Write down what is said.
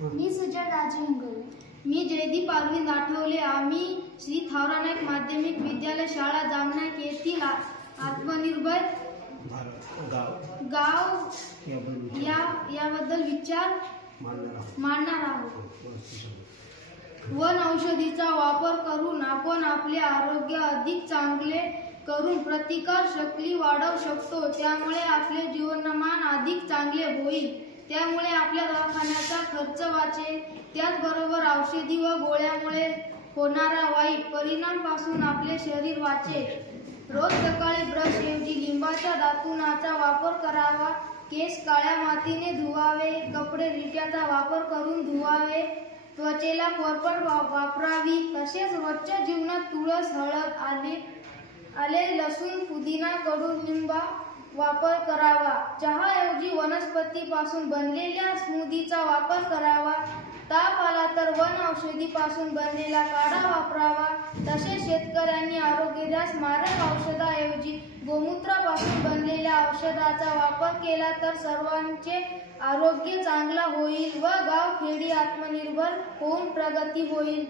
मी सुजय राजे हिंगोले. मी जयदीप अरविंद आठवले. आम्ही श्री थावरानायक माध्यमिक विद्यालय शाळा जामनायक येथील आत्मनिर्भर गाव याबद्दल विचार मांडणार आहोत. वन औषधीचा वापर करून आपण आपले आरोग्य अधिक चांगले करून प्रतिकार शक्ती वाढवू शकतो. त्यामुळे आपले जीवनमान अधिक चांगले होईल. त्यामुळे आपल्या दवाखान्याचा खर्च वाचेल. त्याचबरोबर औषधी व गोळ्यामुळे होणारा वाईट परिणामापासून आपले शरीर वाचेल. रोज सकाळी ब्रशऐवजी लिंबाच्या दातुनाचा वापर करावा. केस काळ्या मातीने धुवावे. कपडे रिठ्याचा वापर करून धुवावे. त्वचेला कोरफड वापरावी. तसेच रोजच्या जीवनात तुळस, हळद, आले, लसूण, पुदिना, कडुलिंबा वापर करावा. चहाऐवजी वनस्पतीपासून बनलेल्या स्मूदीचा वापर करावा. ताप आला तर वन औषधीपासून बनलेला काढा वापरावा. तसेच शेतकऱ्यांनी आरोग्यास मारक औषधाऐवजी गोमूत्रापासून बनलेल्या औषधाचा वापर केला तर सर्वांचे आरोग्य चांगला होईल व गाव खेडी आत्मनिर्भर होऊन प्रगती होईल.